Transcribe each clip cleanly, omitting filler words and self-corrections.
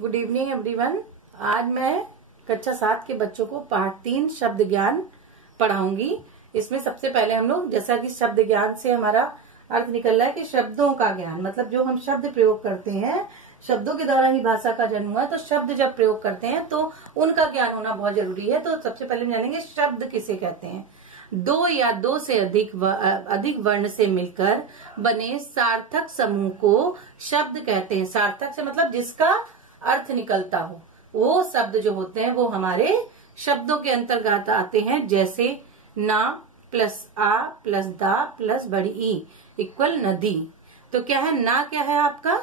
Good evening everyone. आज मैं कक्षा 7 के बच्चों को पाठ 3 शब्द ज्ञान पढ़ाऊंगी। इसमें सबसे पहले हम लोग, जैसा कि शब्द ज्ञान से हमारा अर्थ निकल रहा है कि शब्दों का ज्ञान, मतलब जो हम शब्द प्रयोग करते हैं, शब्दों के द्वारा ही भाषा का जन्म हुआ है। तो शब्द जब प्रयोग करते हैं तो उनका ज्ञान होना बहुत जरूरी है। तो सबसे पहले हम जानेंगे शब्द किसे कहते हैं। दो या दो से अधिक वर्ण से मिलकर बने सार्थक समूह को शब्द कहते हैं। सार्थक से मतलब जिसका अर्थ निकलता हो, वो शब्द जो होते हैं वो हमारे शब्दों के अंतर्गत आते हैं। जैसे ना प्लस आ प्लस दा प्लस बड़ी ई इक्वल नदी। तो क्या है ना, क्या है आपका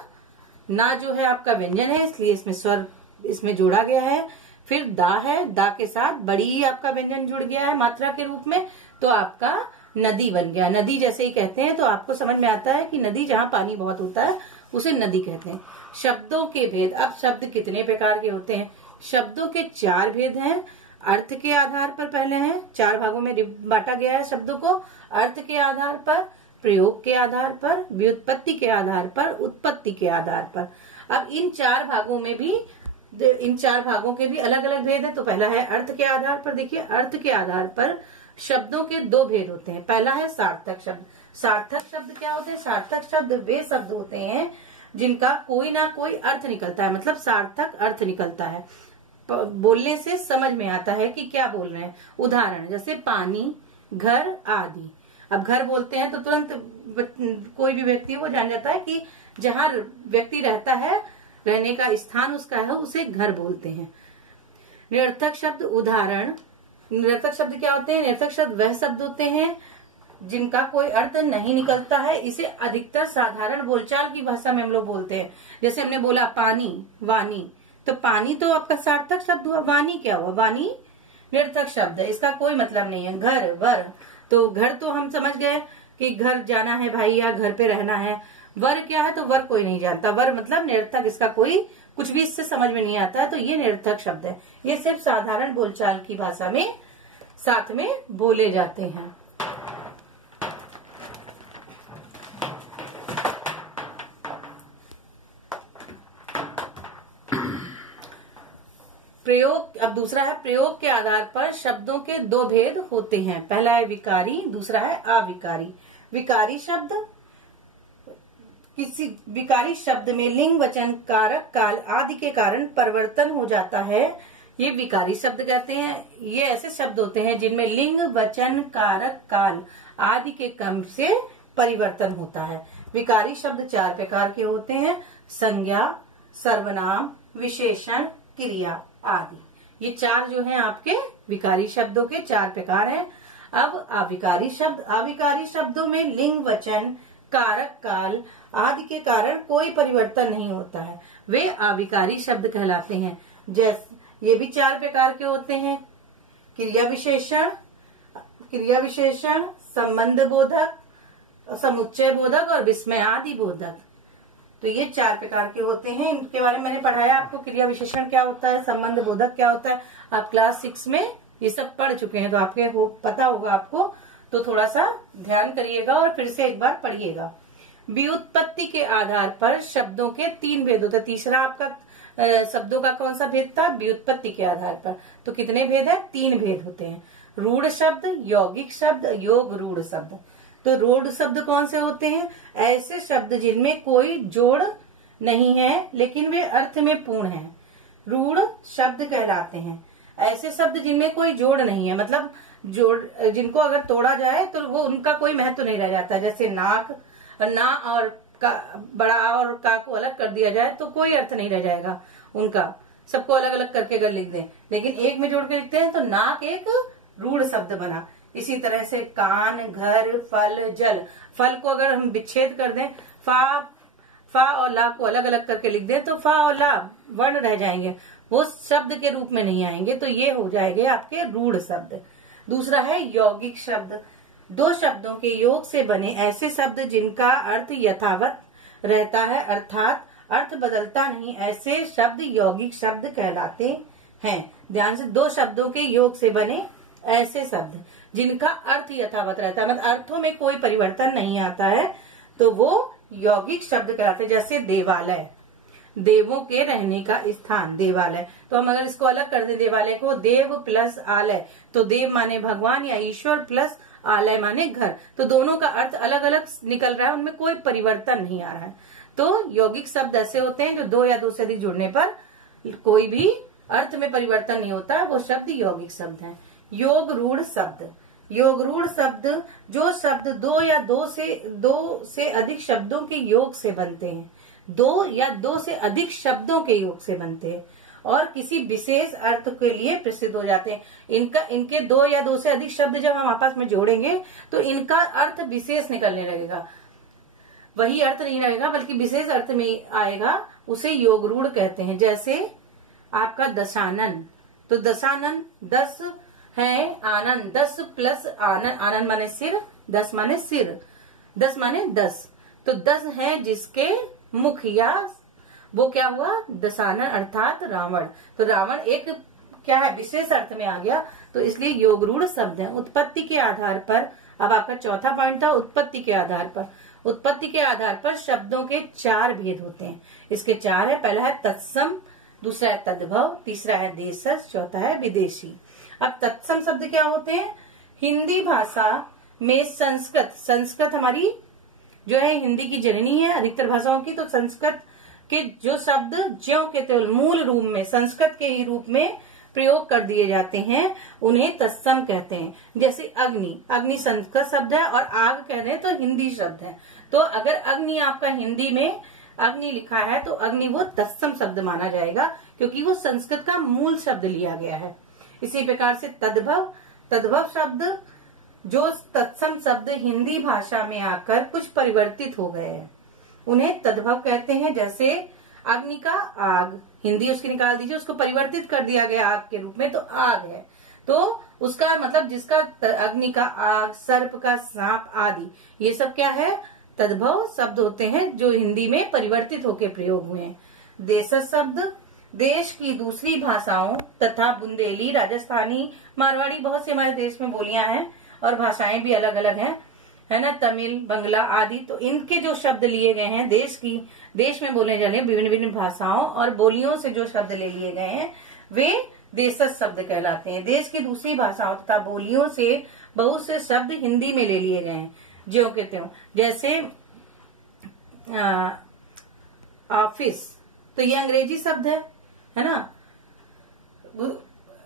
ना जो है आपका व्यंजन है, इसलिए इसमें स्वर इसमें जोड़ा गया है। फिर दा है, दा के साथ बड़ी ई आपका व्यंजन जुड़ गया है मात्रा के रूप में, तो आपका नदी बन गया। नदी जैसे ही कहते हैं तो आपको समझ में आता है कि नदी जहाँ पानी बहुत होता है उसे नदी कहते हैं। शब्दों के भेद। अब शब्द कितने प्रकार के होते हैं? शब्दों के 4 भेद हैं। अर्थ के आधार पर पहले हैं, 4 भागों में बांटा गया है शब्दों को। अर्थ के आधार पर, प्रयोग के आधार पर, व्युत्पत्ति के आधार पर, उत्पत्ति के आधार पर। अब इन 4 भागों में भी, इन 4 भागों के भी अलग अलग भेद है। तो पहला है अर्थ के आधार पर। देखिए, अर्थ के आधार पर शब्दों के 2 भेद होते हैं। पहला है सार्थक शब्द। सार्थक शब्द क्या होते हैं? सार्थक शब्द वे शब्द होते हैं जिनका कोई ना कोई अर्थ निकलता है, मतलब सार्थक अर्थ निकलता है, बोलने से समझ में आता है कि क्या बोल रहे हैं। उदाहरण जैसे पानी, घर आदि। अब घर बोलते हैं तो तुरंत कोई भी व्यक्ति वो जान जाता है कि जहाँ व्यक्ति रहता है, रहने का स्थान उसका है, उसे घर बोलते हैं। निरर्थक शब्द। उदाहरण, निरर्थक शब्द क्या होते हैं? निरर्थक शब्द वह शब्द होते हैं जिनका कोई अर्थ नहीं निकलता है। इसे अधिकतर साधारण बोलचाल की भाषा में हम लोग बोलते हैं। जैसे हमने बोला पानी, वाणी। तो पानी तो आपका सार्थक शब्द हुआ, वाणी क्या हुआ? वाणी निरर्थक शब्द है, इसका कोई मतलब नहीं है। घर, वर। तो घर तो हम समझ गए कि घर जाना है भाई, या घर पे रहना है। वर क्या है? तो वर कोई नहीं जानता। वर मतलब निरर्थक, इसका कोई कुछ भी इससे समझ में नहीं आता है, तो ये निरर्थक शब्द है। ये सिर्फ साधारण बोलचाल की भाषा में साथ में बोले जाते हैं। प्रयोग। अब दूसरा है प्रयोग के आधार पर शब्दों के 2 भेद होते हैं। पहला है विकारी, दूसरा है अविकारी। विकारी शब्द, किसी विकारी शब्द में लिंग, वचन, कारक, काल आदि के कारण परिवर्तन हो जाता है, ये विकारी शब्द कहते हैं। ये ऐसे शब्द होते हैं जिनमें लिंग, वचन, कारक, काल आदि के क्रम से परिवर्तन होता है। विकारी शब्द 4 प्रकार के होते हैं। संज्ञा, सर्वनाम, विशेषण, क्रिया आदि। ये 4 जो हैं आपके विकारी शब्दों के 4 प्रकार हैं। अब अविकारी शब्द। अविकारी शब्दों में लिंग, वचन, कारक, काल आदि के कारण कोई परिवर्तन नहीं होता है, वे अविकारी शब्द कहलाते हैं। जैसे ये भी 4 प्रकार के होते हैं। क्रिया विशेषण, संबंध बोधक, समुच्चय बोधक और विस्मय आदि बोधक। तो ये 4 प्रकार के होते हैं। इनके बारे में मैंने पढ़ाया आपको। क्रिया विशेषण क्या होता है, संबंध बोधक क्या होता है, आप क्लास 6 में ये सब पढ़ चुके हैं, तो आपके पता होगा आपको। तो थोड़ा सा ध्यान करिएगा और फिर से एक बार पढ़िएगा। व्युत्पत्ति के आधार पर शब्दों के 3 भेद होते हैं। तीसरा आपका शब्दों का कौन सा भेद था? व्युत्पत्ति के आधार पर। तो कितने भेद है? 3 भेद होते हैं। रूढ़ शब्द, यौगिक शब्द, योग रूढ़ शब्द। तो रूढ़ शब्द कौन से होते हैं? ऐसे शब्द जिनमें कोई जोड़ नहीं है लेकिन वे अर्थ में पूर्ण हैं, रूढ़ शब्द कहलाते हैं। ऐसे शब्द जिनमें कोई जोड़ नहीं है, मतलब जोड़ जिनको अगर तोड़ा जाए तो वो उनका कोई महत्व नहीं रह जाता। जैसे नाक, ना और का, बड़ा और का को अलग कर दिया जाए तो कोई अर्थ नहीं रह जाएगा उनका। सबको अलग अलग करके अगर लिख दें, लेकिन एक में जोड़ के लिखते हैं तो नाक एक रूढ़ शब्द बना। इसी तरह से कान, घर, फल, जल। फल को अगर हम विच्छेद कर दें, फा और ला को अलग अलग करके लिख दें तो फा और ला वर्ण रह जाएंगे, वो शब्द के रूप में नहीं आएंगे। तो ये हो जाएंगे आपके रूढ़ शब्द। दूसरा है यौगिक शब्द। 2 शब्दों के योग से बने ऐसे शब्द जिनका अर्थ यथावत रहता है, अर्थात अर्थ बदलता नहीं, ऐसे शब्द यौगिक शब्द कहलाते हैं। ध्यान से, 2 शब्दों के योग से बने ऐसे शब्द जिनका अर्थ यथावत रहता है, मतलब अर्थों में कोई परिवर्तन नहीं आता है, तो वो यौगिक शब्द कहलाते हैं। जैसे देवालय। देवों के रहने का स्थान, देवालय। तो हम अगर इसको अलग कर दें, देवालय को, देव प्लस आलय, तो देव माने भगवान या ईश्वर प्लस आलय माने घर, तो दोनों का अर्थ अलग अलग निकल रहा है, उनमें कोई परिवर्तन नहीं आ रहा है। तो यौगिक शब्द ऐसे होते हैं जो दो या दो से अधिक जुड़ने पर कोई भी अर्थ में परिवर्तन नहीं होता, वो शब्द यौगिक शब्द हैं। योग रूढ़ शब्द, योग रूढ़ शब्द जो शब्द दो या दो से अधिक शब्दों के योग से बनते हैं, दो या दो से अधिक शब्दों के योग से बनते हैं और किसी विशेष अर्थ के लिए प्रसिद्ध हो जाते हैं। इनके दो या दो से अधिक शब्द जब हम आपस में जोड़ेंगे तो इनका अर्थ विशेष निकलने लगेगा, वही अर्थ नहीं रहेगा बल्कि विशेष अर्थ में आएगा, उसे योग रूढ़ कहते हैं। जैसे आपका दशानन, तो दशानन 10 है, आनंद 10 प्लस आनंद, आनंद माने सिर, 10 माने सिर, 10 माने 10, तो 10 है जिसके मुख, या वो क्या हुआ, दशानन अर्थात रावण। तो रावण एक क्या है, विशेष अर्थ में आ गया, तो इसलिए योग रूढ़ शब्द है। उत्पत्ति के आधार पर, अब आपका चौथा पॉइंट था उत्पत्ति के आधार पर। उत्पत्ति के आधार पर शब्दों के 4 भेद होते हैं। इसके 4 है, पहला है तत्सम, दूसरा है तद्भव, तीसरा है देशज, चौथा है विदेशी। अब तत्सम शब्द क्या होते हैं, हिंदी भाषा में संस्कृत हमारी जो है हिंदी की जननी है अधिकतर भाषाओं की, तो संस्कृत के जो शब्द ज्यों के त्यों मूल रूप में संस्कृत के ही रूप में प्रयोग कर दिए जाते हैं उन्हें तत्सम कहते हैं। जैसे अग्नि, अग्नि संस्कृत शब्द है और आग कह रहे हैं तो हिंदी शब्द है, तो अगर अग्नि आपका हिंदी में अग्नि लिखा है तो अग्नि वो तत्सम शब्द माना जाएगा क्योंकि वो संस्कृत का मूल शब्द लिया गया है। इसी प्रकार से तद्भव, तद्भव शब्द जो तत्सम शब्द हिंदी भाषा में आकर कुछ परिवर्तित हो गए हैं उन्हें तद्भव कहते हैं। जैसे अग्नि का आग, हिंदी उसकी निकाल दीजिए, उसको परिवर्तित कर दिया गया आग के रूप में, तो आग है, तो उसका मतलब जिसका अग्नि का आग, सर्प का सांप आदि, ये सब क्या है, तद्भव शब्द होते हैं जो हिंदी में परिवर्तित होकर प्रयोग हुए हैं। देशज शब्द देश की दूसरी भाषाओं तथा बुंदेली, राजस्थानी, मारवाड़ी, बहुत से हमारे देश में बोलियां हैं और भाषाएं भी अलग अलग हैं, है ना, तमिल, बंगला आदि, तो इनके जो शब्द लिए गए हैं देश में बोले जाने विभिन्न विभिन्न भाषाओं और बोलियों से जो शब्द ले लिए गए हैं वे देशज शब्द कहलाते हैं। देश की दूसरी भाषाओं तथा बोलियों से बहुत से शब्द हिंदी में ले लिए गए हैं ज्यों के त्यों। जैसे ऑफिस, तो ये अंग्रेजी शब्द है ना,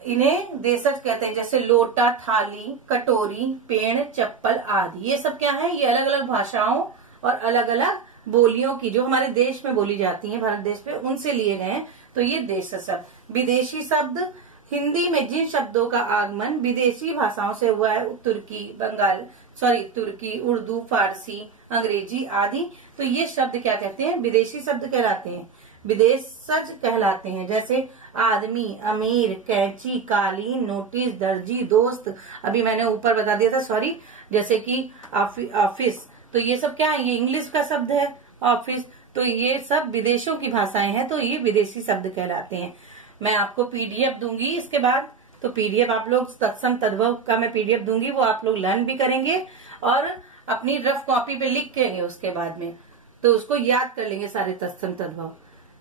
इन्हें देशज कहते हैं। जैसे लोटा, थाली, कटोरी, पेड़, चप्पल आदि, ये सब क्या है, ये अलग अलग भाषाओं और अलग अलग बोलियों की जो हमारे देश में बोली जाती हैं, भारत देश में, उनसे लिए गए हैं, तो ये देशज शब्द। विदेशी शब्द हिंदी में जिन शब्दों का आगमन विदेशी भाषाओं से हुआ है, तुर्की, उर्दू, फारसी, अंग्रेजी आदि, तो ये शब्द क्या कहते हैं, विदेशी शब्द कहलाते हैं, विदेशज कहलाते हैं। जैसे आदमी, अमीर, कैंची, कालीन, नोटिस, दर्जी, दोस्त, अभी मैंने ऊपर बता दिया था, सॉरी, जैसे कि ऑफिस, तो ये सब क्या है, ये इंग्लिश का शब्द है ऑफिस, तो ये सब विदेशों की भाषाएं हैं, तो ये विदेशी शब्द कहलाते हैं। मैं आपको पीडीएफ दूंगी इसके बाद, तो पीडीएफ आप लोग तत्सम तद्भव का मैं पीडीएफ दूंगी, वो आप लोग लर्न भी करेंगे और अपनी रफ कॉपी पे लिख लेंगे उसके बाद में, तो उसको याद कर लेंगे सारे तत्सम तद्भव।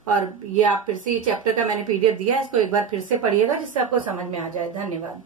और ये आप फिर से ये चैप्टर का मैंने पीडीएफ दिया है, इसको एक बार फिर से पढ़िएगा जिससे आपको समझ में आ जाए। धन्यवाद।